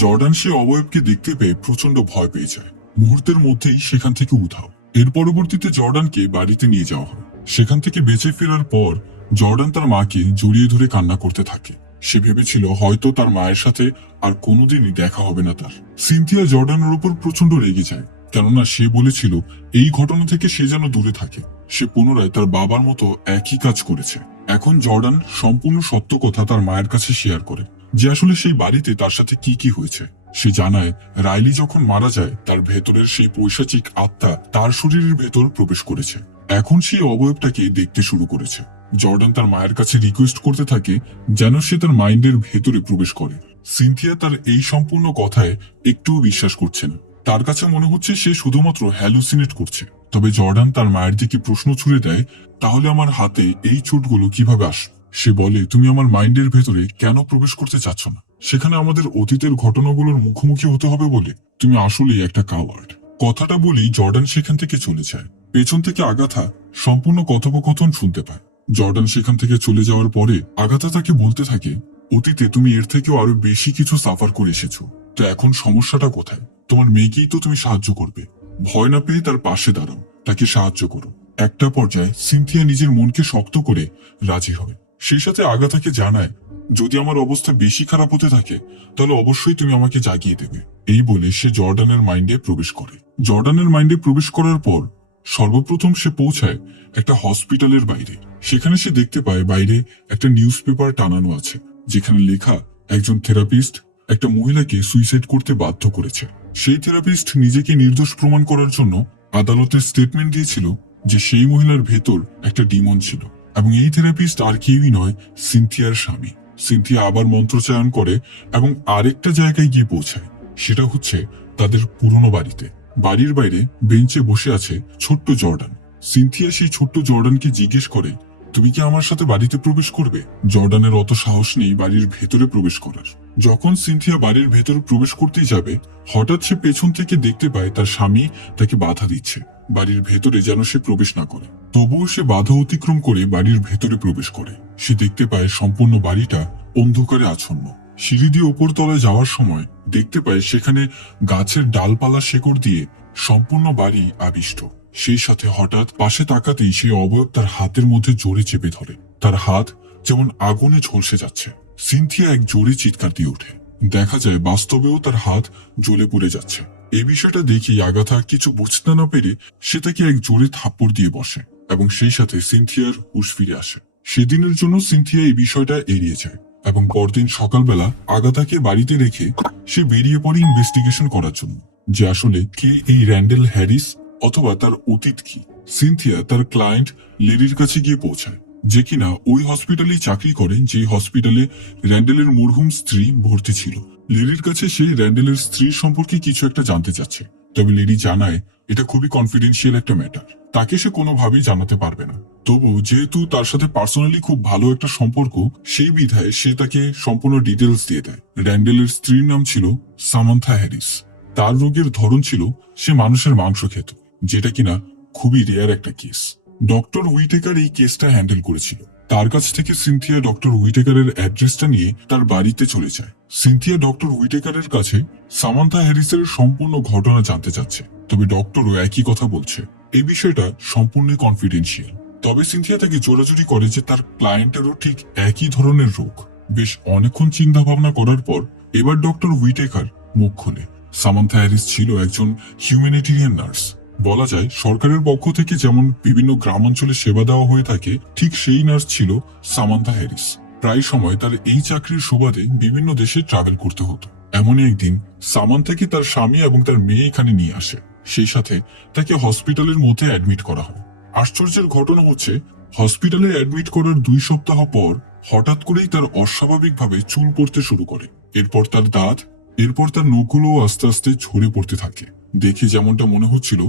জর্ডান সে অবয়বকে দেখতে পেয়ে প্রচন্ড ভয় পেয়ে যায়। মুহূর্তের মধ্যেই সেখান থেকে উধাও। এর পরবর্তীতে জর্ডানকে বাড়িতে নিয়ে যাওয়া হয়। সেখান থেকে বেঁচে ফেরার পর জর্ডান তার মাকে জড়িয়ে ধরে কান্না করতে থাকে। সে ভেবেছিল হয়তো তার মায়ের সাথে আর কোনোদিনই দেখা হবে না তার। সিনথিয়া জর্ডানের উপর প্রচন্ড রেগে যায়, কেননা সে বলেছিল এই ঘটনা থেকে সে যেন দূরে থাকে। সে পুনরায় তার বাবার মতো একই কাজ করেছে। এখন জর্ডান সম্পূর্ণ সত্য কথা তার মায়ের কাছে শেয়ার করে, যে আসলে সেই বাড়িতে তার সাথে কি কি হয়েছে। সে জানায় রাইলি যখন মারা যায় তার ভেতরের সেই পৈশাচিক আত্মা তার শরীরের ভেতর প্রবেশ করেছে। এখন সেই অবয়বটাকে দেখতে শুরু করেছে। জর্ডান তার মায়ের কাছে রিকোয়েস্ট করতে থাকে যেন সে তার মাইন্ডের ভেতরে প্রবেশ করে। সিনথিয়া তার এই সম্পূর্ণ কথায় একটুও বিশ্বাস করছে না। তার কাছে মনে হচ্ছে সে শুধুমাত্র হ্যালুসিনেট করছে। তবে জর্ডান তার মায়ের দিকে প্রশ্ন ছুড়ে দেয়, তাহলে আমার হাতে এই চোটগুলো কিভাবে আসলো? সে বলে, তুমি আমার মাইন্ডের ভেতরে কেন প্রবেশ করতে চাচ্ছ না? সেখানে আমাদের অতীতের ঘটনাগুলোর মুখোমুখি হতে হবে বলে? তুমি আসলেই একটা কাওয়ার্ড। কথাটা বলেই জর্ডান সেখান থেকে চলে যায়। পেছন থেকে আগাথা সম্পূর্ণ কথোপকথন শুনতে পায়। জর্ডান সেখান থেকে চলে যাওয়ার পরে আগাথা তাকে বলতে থাকে, অতীতে তুমি এর থেকেও আরো বেশি কিছু সাফার করে এসেছো, তো এখন সমস্যাটা কোথায়? তোমার মেয়েকেই তো তুমি সাহায্য করবে। ভয় না পেয়ে তার পাশে দাঁড়াও, তাকে সাহায্য করো। একটা পর্যায়ে সিনথিয়া নিজের মনকে শক্ত করে রাজি হয়। সেই সাথে আগাথাকে জানায়, যদি আমার অবস্থা বেশি খারাপ হতে থাকে তাহলে অবশ্যই তুমি আমাকে জাগিয়ে দেবে। এই বলে সে জর্ডানের মাইন্ডে প্রবেশ করে। জর্ডানের মাইন্ডে প্রবেশ করার পর সর্বপ্রথম সে পৌঁছায় একটা হসপিটালের বাইরে। সেখানে সে দেখতে পায় বাইরে একটা নিউজ পেপার টানানো আছে, যেখানে লেখা একজন থেরাপিস্ট একটা মহিলাকে সুইসাইড করতে বাধ্য করেছে। সেই থেরাপিস্ট নিজেকে নির্দোষ প্রমাণ করার জন্য আদালতের স্টেটমেন্ট দিয়েছিল যে সেই মহিলার ভেতর একটা ডিমন ছিল, এবং এই থেরাপিস্ট আর কেউই নয়, সিনথিয়ার স্বামী। সিনথিয়া আবার মন্ত্রচায়ন করে এবং আরেকটা জায়গায় গিয়ে পৌঁছায়। সেটা হচ্ছে তাদের পুরনো বাড়িতে। বাড়ির বাইরে বেঞ্চে বসে আছে ছোট্ট জর্ডান। সিনথিয়া সেই ছোট্ট জর্ডানকে জিজ্ঞেস করে, তুমি কি আমার সাথে বাড়িতে প্রবেশ করবে? জর্ডানের অত সাহস নেই বাড়ির ভেতরে প্রবেশ করার। যখন সিনথিয়া বাড়ির ভেতরে প্রবেশ করতেই যাবে, হঠাৎ সে পেছন থেকে দেখতে পায় তার স্বামী তাকে বাধা দিচ্ছে, বাড়ির ভেতরে যেন সে প্রবেশ না করে। তবুও সে বাধা অতিক্রম করে বাড়ির ভেতরে প্রবেশ করে। সে দেখতে পায় সম্পূর্ণ বাড়িটা অন্ধকারে আচ্ছন্ন। সিঁড়ি দিয়ে ওপর তলায় যাওয়ার সময় দেখতে পায় সেখানে গাছের ডালপালা শেকড় দিয়ে সম্পূর্ণ বাড়ি আবিষ্ট। সেই সাথে হঠাৎ পাশে তাকাতেই সেই অবয়ব তার হাতের মধ্যে জোরে চেপে ধরে। তার হাত যেমন আগুনে ঝলসে যাচ্ছে। সিনথিয়া এক জোরে চিৎকার দিয়ে ওঠে। দেখা যায় বাস্তবেও তার হাত জ্বলে পড়ে যাচ্ছে। এই বিষয়টা দেখে আগাথা কিছু বুঝতে না পেরে সে তাকে এক জোরে থাপ্পড় দিয়ে বসে, এবং সেই সাথে সিনথিয়ার হুঁশ ফিরে আসে। সেদিনের জন্য সিনথিয়া এই বিষয়টা এড়িয়ে যায়, এবং পরদিন সকালবেলা আগাথাকে বাড়িতে রেখে সে বেরিয়ে পড়ে ইনভেস্টিগেশন করার জন্য, যে আসলে কে এই র্যান্ডেল হ্যারিস, অথবা তার অতীত কি। সিনথিয়া তার ক্লায়েন্ট লেরির কাছে গিয়ে পৌঁছায়, যে কিনা ওই হসপিটালেই চাকরি করে যে হসপিটালে র্যান্ডেলের মরহুম স্ত্রী ভর্তি ছিল। লেরির কাছে সে র্যান্ডেলের স্ত্রীর সম্পর্কে কিছু একটা জানতে চাচ্ছে। তবে লেরি জানায় এটা খুবই কনফিডেন্সিয়াল একটা ম্যাটার, তাকে সে কোনোভাবেই জানাতে পারবে না। তবু যেহেতু তার সাথে পার্সোনালি খুব ভালো একটা সম্পর্ক, সেই বিধায় সে তাকে সম্পূর্ণ ডিটেলস দিয়ে দেয়। র্যান্ডেলের স্ত্রীর নাম ছিল সামান্থা হ্যারিস। তার রোগের ধরন ছিল সে মানুষের মাংস খেত, যেটা কিনা খুবই রেয়ার একটা কেস। ডক্টর উইটেকার এই কেসটা হ্যান্ডেল করেছিল। তার কাছ থেকে সিনথিয়া ডক্টর উইটেকারের অ্যাড্রেসটা নিয়ে তার বাড়িতে চলে যায়। সিনথিয়া ডক্টর উইটেকারের কাছে সামান্থা হ্যারিসের সম্পূর্ণ ঘটনা জানতে চাচ্ছে, তবে ডক্টরও একই কথা বলছে, এই বিষয়টা সম্পূর্ণ কনফিডেন্সিয়াল। তবে সিনথিয়া তাকে জোরাজুরি করে যে তার ক্লায়েন্টেরও ঠিক একই ধরনের রোগ। বেশ অনেকক্ষণ চিন্তা ভাবনা করার পর এবার ডক্টর উইটেকার মুখ খোলে। সামান্থা হ্যারিস ছিল একজন হিউম্যানিটেরিয়ান নার্স, বলা যায় সরকারের পক্ষ থেকে যেমন বিভিন্ন গ্রামাঞ্চলে সেবা দেওয়া হয়ে থাকে, ঠিক সেই নার্স ছিল সামান্থা হ্যারিস। প্রায় সময় তার এই চাকরির সুবাদে বিভিন্ন দেশে ট্রাভেল করতে হতো। এমনই একদিন সামান্থাকে তার স্বামী এবং তার মেয়ে এখানে নিয়ে আসে। সেই সাথে তাকে হসপিটালের মধ্যে অ্যাডমিট করা হয়। আশ্চর্যের ঘটনা হচ্ছে, হসপিটালে অ্যাডমিট করার 2 সপ্তাহ পর হঠাৎ করেই তার অস্বাভাবিকভাবে চুল পড়তে শুরু করে। এরপর তার দাঁত, এরপর তার নখগুলোও আস্তে আস্তে ঝরে পড়তে থাকে। দেখে যেমনটা মনে হচ্ছিল,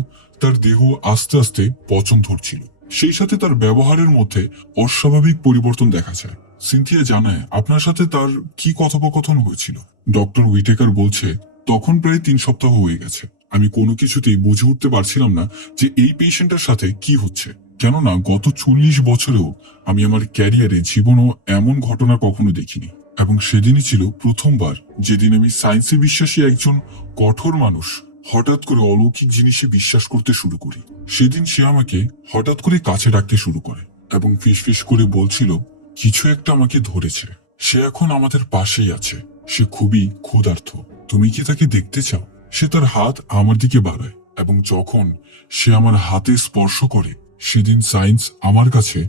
তার দেহ আস্তে আস্তে পচন ধরছিল। সেই সাথে তার ব্যবহারের মধ্যে অস্বাভাবিক পরিবর্তন দেখা যায়। সিনথিয়া জানায়, আপনার সাথে তার কি কথোপকথন হয়েছিল? ডক্টর উইটেকার বলছে, তখন প্রায় 3 সপ্তাহ হয়ে গেছে। আমি কোনো কিছুতেই বুঝে উঠতে পারছিলাম না যে এই পেশেন্টের সাথে কি হচ্ছে। কেননা গত 40 বছরেও আমি আমার ক্যারিয়ারে জীবনও এমন ঘটনা কখনো দেখিনি। এবং সেদিনই ছিল প্রথমবার যেদিন আমি সায়েন্সে বিশ্বাসী একজন কঠোর মানুষ হঠাৎ করে অলৌকিক জিনিসে বিশ্বাস করতে শুরু করি। সেদিন সে আমাকে হঠাৎ করে কাছে ডাকতে শুরু করে এবং ফিসফিস করে বলছিল, কিছু একটা আমাকে ধরেছে। সে এখন আমাদের পাশেই আছে। সে খুবই ক্ষুধার্ত। তুমি কি তাকে দেখতে চাও? সে তার হাত আমার দিকে বাড়ায় এবং যখন সে আমার হাতে স্পর্শ করে, সেদিন সায়েন্স আমার কাছে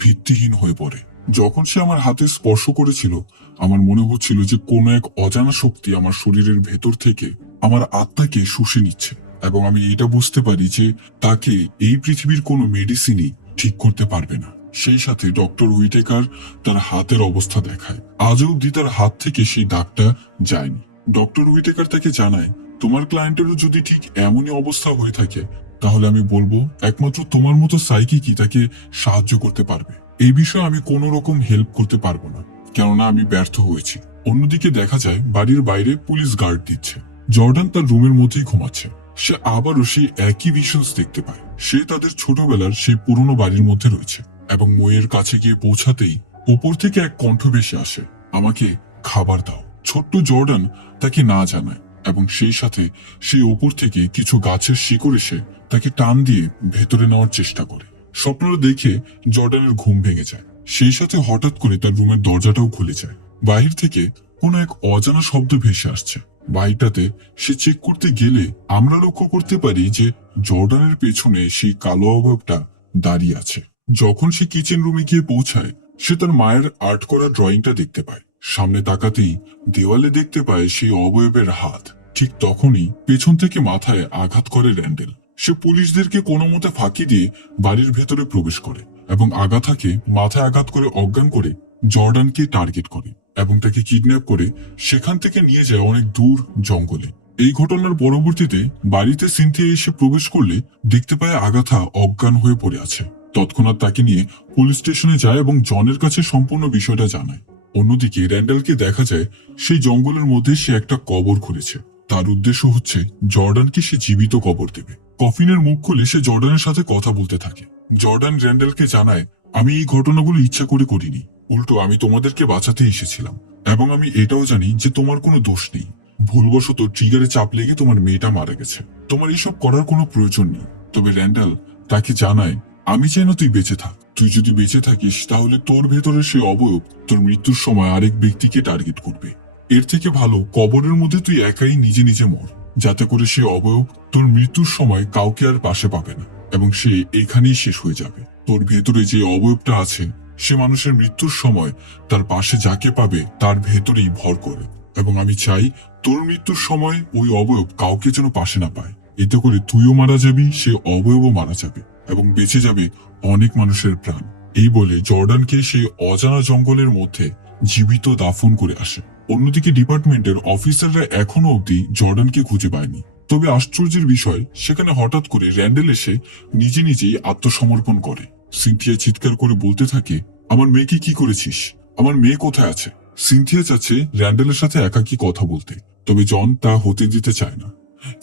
ভিত্তিহীন হয়ে পড়ে। যখন সে আমার হাতে স্পর্শ করেছিল, আমার মনে হচ্ছিল যে কোনো এক অজানা শক্তি আমার শরীরের ভেতর থেকে আমার আত্মাকে শুষে নিচ্ছে। এবং আমি এটা বুঝতে পারি যে তাকে এই পৃথিবীর কোনো মেডিসিনই ঠিক করতে পারবে না। সেই সাথে ডক্টর উইটেকার তার হাতের অবস্থা দেখায়। আজও অব্দি তার হাত থেকে সেই দাগটা যায়নি। ডক্টর উইটেকার তাকে জানায়, তোমার ক্লায়েন্টেরও যদি ঠিক এমনই অবস্থা হয়ে থাকে, তাহলে আমি বলবো একমাত্র তোমার মতো সাইকিকই তাকে সাহায্য করতে পারবে। এই বিষয়ে আমি কোনো রকম হেল্প করতে পারবো না, কেননা আমি ব্যর্থ হয়েছি। অন্যদিকে দেখা যায় বাড়ির বাইরে পুলিশ গার্ড দিচ্ছে। জর্ডান তার রুমের মধ্যেই ঘুমাচ্ছে। সে আবারও সেই একই ভিশনস দেখতে পায়। সে তাদের ছোটবেলার সেই পুরনো বাড়ির মধ্যে রয়েছে এবং মইয়ের কাছে গিয়ে পৌঁছাতেই উপর থেকে এক কণ্ঠ ভেসে আসে, আমাকে খাবার দাও। ছোট্ট জর্ডান তাকে না জানায় এবং সেই সাথে সেই উপর থেকে কিছু গাছের শিকড় এসে তাকে টান দিয়ে ভেতরে নেওয়ার চেষ্টা করে। স্বপ্নটা দেখে জর্ডানের ঘুম ভেঙে যায়। সেই সাথে হঠাৎ করে তার রুমের দরজাটাও খুলে যায়। বাহির থেকে কোনো এক অজানা শব্দ ভেসে আসছে। বাড়িটাতে সে চেক করতে গেলে আমরা লক্ষ্য করতে পারি যে জর্ডানের পেছনে সেই কালো অবয়বটা দাঁড়িয়ে আছে। যখন সে কিচেন রুমে গিয়ে পৌঁছায়, সে তার মায়ের আর্ট করা ড্রয়িংটা দেখতে পায়। সামনে তাকাতেই দেওয়ালে দেখতে পায় সেই অবয়বের হাত। ঠিক তখনই পেছন থেকে মাথায় আঘাত করে র্যান্ডেল। সে পুলিশদেরকে কোনো মতে ফাঁকি দিয়ে বাড়ির ভেতরে প্রবেশ করে এবং আগাথাকে মাথায় আঘাত করে অজ্ঞান করে জর্ডানকে টার্গেট করে এবং তাকে কিডন্যাপ করে সেখান থেকে নিয়ে যায় অনেক দূর জঙ্গলে। এই ঘটনার পরবর্তীতে বাড়িতে সিনথিয়া এসে প্রবেশ করলে দেখতে পায় আগাথা অজ্ঞান হয়ে পড়ে আছে। তৎক্ষণাৎ তাকে নিয়ে পুলিশ স্টেশনে যায় এবং জনের কাছে সম্পূর্ণ বিষয়টা জানায়। অন্যদিকে র্যান্ডালকে দেখা যায় সেই জঙ্গলের মধ্যে সে একটা কবর খুঁড়েছে। তার উদ্দেশ্য হচ্ছে জর্ডানকে সে জীবিত কবর দেবে। কফিনের মুখ খুলে সে জর্ডানের সাথে কথা বলতে থাকে। জর্ডান র্যান্ডালকে জানায়, আমি এই ঘটনাগুলো ইচ্ছা করে করিনি, উল্টো আমি তোমাদেরকে বাঁচাতে এসেছিলাম এবং আমি এটাও জানি যে তোমার কোনো দোষ নেই। ভুলবশত ট্রিগারে চাপ লেগে তোমার মেয়েটা মারা গেছে। তোমার এইসব করার কোনো প্রয়োজন নেই। তবে র্যান্ডাল তাকে জানায়, আমি চাই না তুই বেঁচে থাক। তুই যদি বেঁচে থাকিস তাহলে তোর ভেতরে সে অবয়ব তোর মৃত্যুর সময় আরেক ব্যক্তিকে টার্গেট করবে। এর থেকে ভালো কবরের মধ্যে তুই একাই নিজে নিজে মর, যাতে করে সে অবয়ব তোর মৃত্যুর সময় কাউকে আর পাশে পাবে না এবং সে এখানেই শেষ হয়ে যাবে। তোর ভেতরে যে অবয়বটা আছে সে মানুষের মৃত্যুর সময় তার পাশে যাকে পাবে তার ভেতরেই ভর করে এবং আমি চাই তোর মৃত্যুর সময় ওই অবয়ব কাউকে যেন পাশে না পায়। এতে করে তুইও মারা যাবি, সে অবয়বও মারা যাবে এবং বেঁচে যাবে অনেক মানুষের প্রাণ। এই বলে জর্ডানকে সেই অজানা জঙ্গলের মধ্যে জীবিত দাফন করে আসে। অন্যদিকে ডিপার্টমেন্টের অফিসাররা এখনো অবধি জর্ডানকে খুঁজে পায়নি। তবে আশ্চর্যের বিষয়, সেখানে হঠাৎ করে র্যান্ডেল এসে নিজে নিজেই আত্মসমর্পণ করে। সিনথিয়া চিৎকার করে বলতে থাকে, আমার মেয়েকে কি করেছিস? আমার মেয়ে কোথায় আছে? সিনথিয়া চাচ্ছে র্যান্ডেলের সাথে একাকী কথা বলতে, তবে জন তা হতে দিতে চায় না,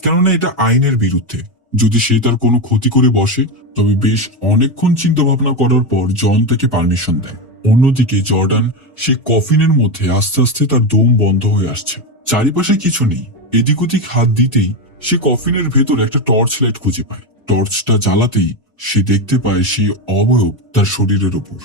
কেননা এটা আইনের বিরুদ্ধে। যদি সে তার কোনো ক্ষতি করে বসে, তবে বেশ অনেকক্ষণ চিন্তা ভাবনা করার পর জন তাকে পারমিশন দেয়। অন্যদিকে জর্ডান সে কফিনের মধ্যে আস্তে আস্তে তার দম বন্ধ হয়ে আসছে। চারিপাশে কিছু নেই। এদিক ওদিক হাত দিতেই সে কফিনের ভেতর একটা টর্চ লাইট খুঁজে পায়। টর্চটা জ্বালাতেই সে দেখতে পায় সেই অবয়ব তার শরীরের উপর।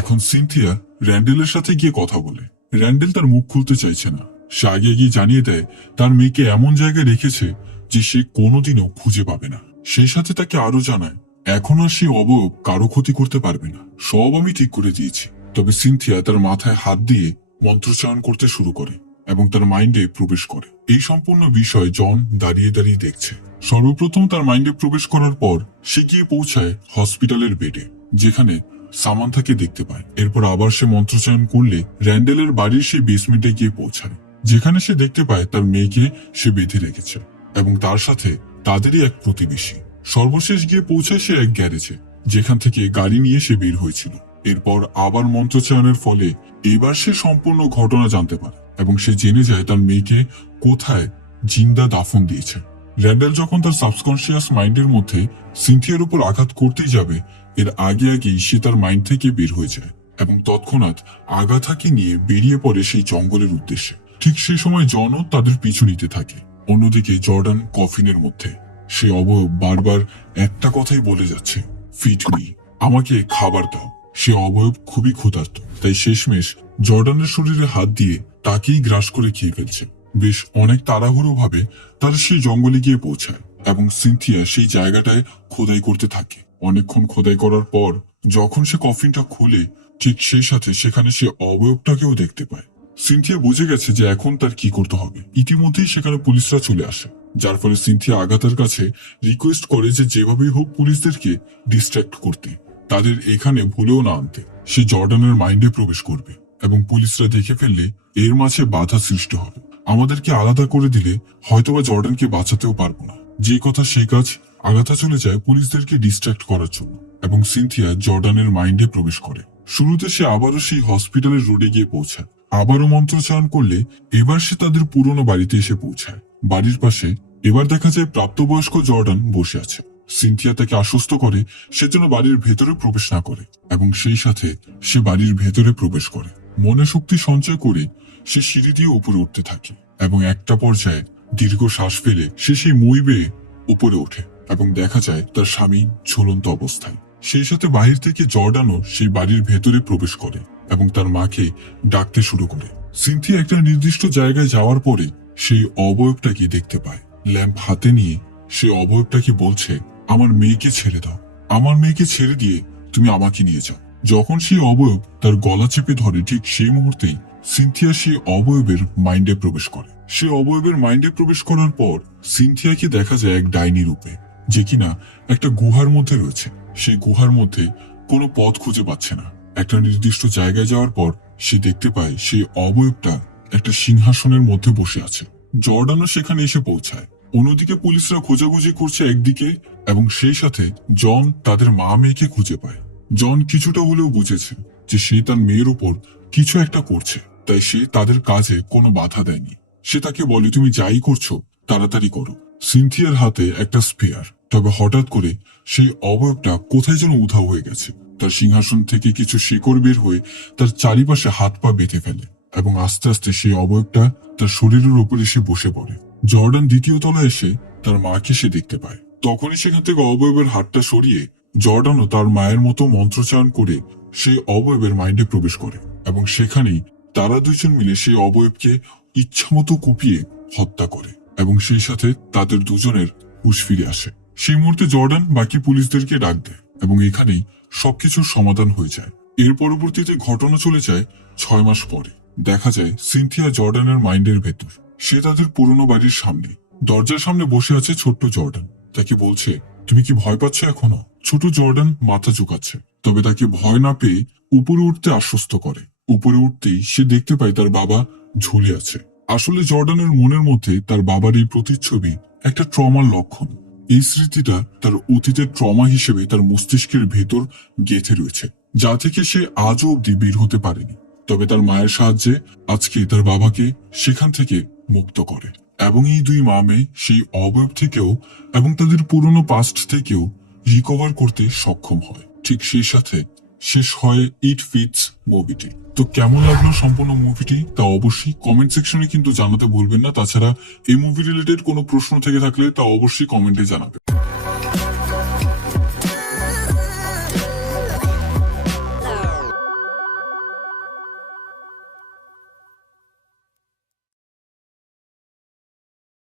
এখন সিনথিয়া র্যান্ডেলের সাথে গিয়ে কথা বলে। র্যান্ডেল তার মুখ খুলতে চাইছে না। সে আগে গিয়ে জানিয়ে দেয় তার মেয়েকে এমন জায়গায় রেখেছে যে সে কোনোদিনও খুঁজে পাবে না। সেই সাথে তাকে আরো জানায় এখন আর সেই অবয়ব কারো ক্ষতি করতে পারবে না, সব আমি ঠিক করে দিয়েছি। তবে সিনথিয়া তার মাথায় হাত দিয়ে মন্ত্রোচ্চারণ করতে শুরু করে এবং তার মাইন্ডে প্রবেশ করে। এই সম্পূর্ণ বিষয় জন দাঁড়িয়ে দাঁড়িয়ে দেখছে। সর্বপ্রথম তার মাইন্ডে প্রবেশ করার পর সে গিয়ে পৌঁছায় হসপিটালের বেডে, যেখানে সামান্থাকে দেখতে পায়। এরপর আবার সে মন্ত্রোচ্চারণ করলে র্যান্ডেলের বাড়ির সেই বেসমেন্টে গিয়ে পৌঁছায়, যেখানে সে দেখতে পায় তার মেয়েকে সে বেঁধে রেখেছে এবং তার সাথে তাদেরই এক প্রতিবেশী। সর্বশেষ গিয়ে পৌঁছায় সে এক গ্যারেজে, যেখান থেকে গাড়ি নিয়ে সে বের হয়েছিল। এরপর আবার মন্ত্রোচ্চারণের ফলে এবার সে সম্পূর্ণ ঘটনা জানতে পারে এবং সে জেনে যায় তার মেয়েকে কোথায় জিন্দা দাফন দিয়েছে। র্যান্ডেল যখন তার সাবকনশিয়াস মাইন্ডের মধ্যে সিনথিয়ার উপর আঘাত করতেই যাবে, এর আগে আগেই সে তার মাইন্ড থেকে বের হয়ে যায় এবং তৎক্ষণাৎ আগাথাকে নিয়ে বেরিয়ে পড়ে সেই জঙ্গলের উদ্দেশ্যে। ঠিক সেই সময় জনও তাদের পিছু নিতে থাকে। অন্যদিকে জর্ডান কফিনের মধ্যে সে অবয়ব বারবার একটা কথাই বলে যাচ্ছে, ফিড মি, আমাকে খাবার দাও। সে অবয়ব খুবই ক্ষুধার্ত, তাই শেষমেশ জর্ডানের শরীরে হাত দিয়ে তাকেই গ্রাস করে খেয়ে ফেলছে। বেশ অনেক তাড়াহুড়ো ভাবে তারা সেই জঙ্গলে গিয়ে পৌঁছায় এবং সিনথিয়া সেই জায়গাটায় খোদাই করতে থাকে। অনেকক্ষণ খোদাই করার পর যখন সে কফিনটা খুলে, ঠিক সেই সাথে সেখানে সে অবয়বটাকেও দেখতে পায়। সিনথিয়া বুঝে গেছে যে এখন তার কি করতে হবে। ইতিমধ্যেই সেখানে পুলিশরা চলে আসে, যার ফলে সিনথিয়া আগাতার কাছে রিকোয়েস্ট করে যে যেভাবেই হোক পুলিশদেরকে ডিস্ট্র্যাক্ট করতে, তাদের এখানে ভুলেও না আনতে। সে জর্ডানের মাইন্ডে প্রবেশ করবে এবং পুলিশরা দেখে ফেললে এর মাঝে বাধা সৃষ্টি হবে। আমাদেরকে আলাদা করে দিলে হয়তোবা জর্ডানকে বাঁচাতেও পারবো না। যে কথা সেই কাজ। আগাথা চলে যায় পুলিশদেরকে ডিস্ট্র্যাক্ট করার জন্য এবং সিনথিয়া জর্ডানের মাইন্ডে প্রবেশ করে। শুরুতে সে আবারও সেই হসপিটালের রোডে গিয়ে পৌঁছায়। আবারও মন্ত্রোচ্চারণ করলে এবার সে তাদের পুরনো বাড়িতে এসে পৌঁছায়। বাড়ির পাশে এবার দেখা যায় প্রাপ্তবয়স্ক জর্ডান বসে আছে। সিনথিয়া তাকে আশ্বস্ত করে সে যেন বাড়ির ভেতরে প্রবেশ না করে এবং সেই সাথে সে বাড়ির ভেতরে প্রবেশ করে। মনে শক্তি সঞ্চয় করে সে সিঁড়ি দিয়ে উপরে উঠতে থাকে এবং একটা পর্যায়ে দীর্ঘ শ্বাস ফেলে সে সেই মই বেয়ে উপরে ওঠে এবং দেখা যায় তার স্বামী ঝুলন্ত অবস্থায়। সেই সাথে বাহির থেকে জর্ডানও সেই বাড়ির ভেতরে প্রবেশ করে এবং তার মাকে ডাকতে শুরু করে। সিনথিয়া একটা নির্দিষ্ট জায়গায় যাওয়ার পরে সেই অবয়বটাকে দেখতে পায়। ল্যাম্প হাতে নিয়ে সেই অবয়বটাকে বলছে, আমার মেয়েকে ছেড়ে দাও, আমার মেয়েকে ছেড়ে দিয়ে তুমি আমাকে নিয়ে যাও। যখন সেই অবয়ব তার গলা চেপে ধরে, ঠিক সেই মুহূর্তেই সিনথিয়া সেই অবয়বের মাইন্ডে প্রবেশ করে। সে অবয়বের মাইন্ডে প্রবেশ করার পর সিনথিয়াকে দেখা যায় এক ডাইনি রূপে, যে কিনা একটা গুহার মধ্যে রয়েছে। সেই গুহার মধ্যে কোনো পথ খুঁজে পাচ্ছে না। একটা নির্দিষ্ট জায়গায় যাওয়ার পর সে দেখতে পায় সেই অবয়বটা একটা সিংহাসনের মধ্যে বসে আছে। জর্ডানও সেখানে এসে পৌঁছায়। অন্যদিকে পুলিশরা খোঁজাখুঁজি করছে একদিকে এবং সেই সাথে জন তাদের মা মেয়েকে খুঁজে পায়। জন কিছুটা হলেও বুঝেছে যে সে তার মেয়ের উপর কিছু একটা করছে, তাই সে তাদের কাজে কোনো বাধা দেয়নি। সে তাকে বলে, তুমি যাই করছো তাড়াতাড়ি করো। সিনথিয়ার হাতে একটা স্পেয়ার, তবে হঠাৎ করে সেই অবয়বটা কোথায় যেন উধাও হয়ে গেছে। তার সিংহাসন থেকে কিছু শিকড় বের হয়ে তার চারিপাশে হাত পা বেঁধে ফেলে এবং আস্তে আস্তে সেই অবয়বটা তার শরীরের উপর এসে বসে পড়ে। জর্ডান দ্বিতীয় তলায় এসে তার মাকে সে দেখতে পায়। তখনই সেখান থেকে অবয়বের হাতটা সরিয়ে জর্ডানও তার মায়ের মতো মন্ত্রোচ্চারণ করে সেই অবয়বের মাইন্ডে প্রবেশ করে এবং সেখানেই তারা দুইজন মিলে সেই অবয়বকে ইচ্ছামতো কুপিয়ে হত্যা করে এবং সেই সাথে তাদের দুজনের হুঁশ ফিরে আসে। সেই মুহূর্তে জর্ডান বাকি পুলিশদেরকে ডাক দেয় এবং এখানেই সবকিছুর সমাধান হয়ে যায়। এর পরবর্তীতে ঘটনা চলে যায় 6 মাস পরে। দেখা যায় সিনথিয়া জর্ডানের মাইন্ডের ভেতর। সে তাদের পুরনো বাড়ির সামনে, দরজার সামনে বসে আছে ছোট্ট জর্ডান। তাকে বলছে, তুমি কি ভয় পাচ্ছ এখনো? ছোট জর্ডান মাথা ঝুঁকাচ্ছে, তবে তাকে ভয় না পেয়ে উপরে উঠতে আশ্বস্ত করে। উপরে উঠতেই সে দেখতে পায় তার বাবা ঝুলে আছে। আসলে জর্ডানের মনের মধ্যে তার বাবার এই প্রতিচ্ছবি একটা ট্রমার লক্ষণ। এই স্মৃতিটা তার অতীতের ট্রমা হিসেবে তার মস্তিষ্কের ভেতর গেঁথে রয়েছে, যা থেকে সে আজও অব্দি বের হতে পারেনি। তবে তার মায়ের সাহায্যে আজকে তার বাবাকে সেখান থেকে মুক্ত করে এবং এই দুই মা মেয়ে সেই অবয়ব থেকেও এবং তাদের পুরনো পাস্ট থেকেও রিকভার করতে সক্ষম হয়। ঠিক সেই সাথে শেষ হয় ইট ফিটস মুভিটি। তো কেমন লাগলো সম্পূর্ণ মুভিটি তা অবশ্যই কমেন্ট সেকশনে কিন্তু জানাতে ভুলবেন না। তাছাড়া এই মুভি রিলেটেড কোনো প্রশ্ন থেকে থাকলে তা অবশ্যই কমেন্টে জানাবেন।